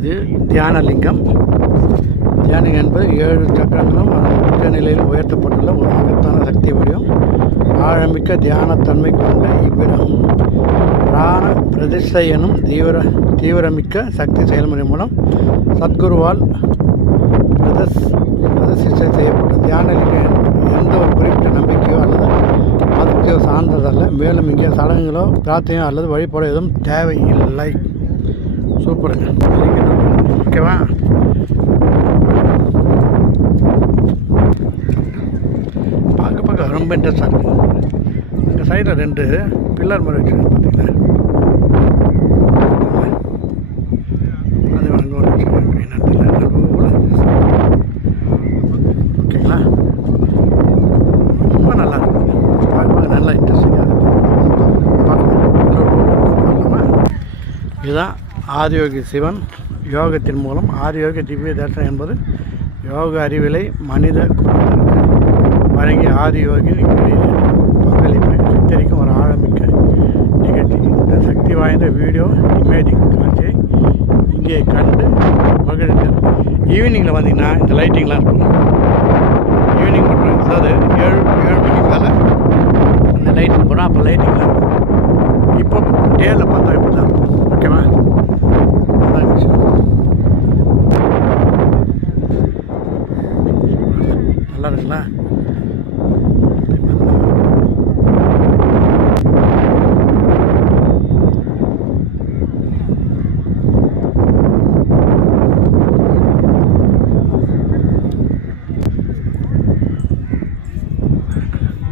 இது தியானலிங்கம். தியானம் என்பது 7 சக்கரங்களும் உச்ச நிலையில் உயர்த்தப்பட்டுள்ள ஒரு மகத்தான சக்தி வடிவம். ஆழமிக்க தியானத்தன்மை கொண்ட இவ்விடம் பிராண பிரதிஷ்டை எனும் தீவிரமிக்க சக்தி செயல்முறை மூலம் சத்குருவால் பிரதிஷ்டை செய்யப்பட்ட தியானலிங்கம் எந்த ஒரு குறிப்பிட்ட நம்பிக்கையோ அல்லது மதத்தையோ சார்ந்ததல்ல. மேலும் இங்கே சடங்குகளோ பிரார்த்தனையோ அல்லது வழிபாடோ எதுவும் தேவையில்லை. சூப்பருங்க. ஓகேவா? பார்க்க ரொம்ப இன்ட்ரெஸ்டாக இருக்கும். எங்கள் சைடில் 2 பில்லர் மாதிரி வச்சுருக்கேன் பார்த்தீங்களா? அது அங்கே ஒன்று வச்சுருக்கேன். ஓகேங்களா? ரொம்ப நல்லா இருக்கும். பார்க்க நல்லா இன்ட்ரெஸ்டிங்காக இருக்கும். பார்க்கலாமா? இதுதான் ஆதியோகி சிவன். யோகத்தின் மூலம் ஆதியோகி திவ்ய தரிசனம் என்பது யோக அறிவிலை மனித குலத்திற்கு வழங்கிய ஆதியோகி பங்களிப்பை சித்தரிக்கும் ஒரு ஆழமிக்க நிகழ்ச்சி. இந்த சக்தி வாய்ந்த வீடியோ இமேஜிங் காட்சியை இங்கே கண்டு மகிழுங்கள். ஈவினிங்கில் வந்தீங்கன்னா இந்த லைட்டிங்லாம் இருக்கும். ஈவினிங் மட்டும், அதாவது 7 மணிக்கு மேலே இந்த லைட்டிங் போனால் அப்போ லைட்டிங்லாம் இருக்கும். இப்போ டேயில் பார்த்தா இப்படி தான் இருக்கும். ஓகேவா? அதான் விஷயம். நல்லா இருக்குங்களா?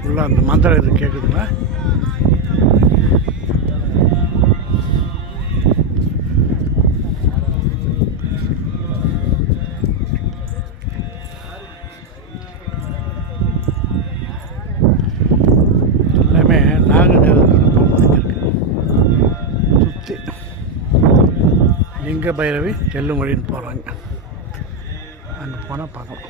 உள்ள அந்த மந்திரம் இது கேட்குதுங்களா? எல்லாமே நாகதேவதோட பொம்மைங்க இருக்குது. சுற்றி லிங்க பைரவி தெல்லுமொழின்னு போகிறாங்க. அங்கே போனால் பார்க்கலாம்.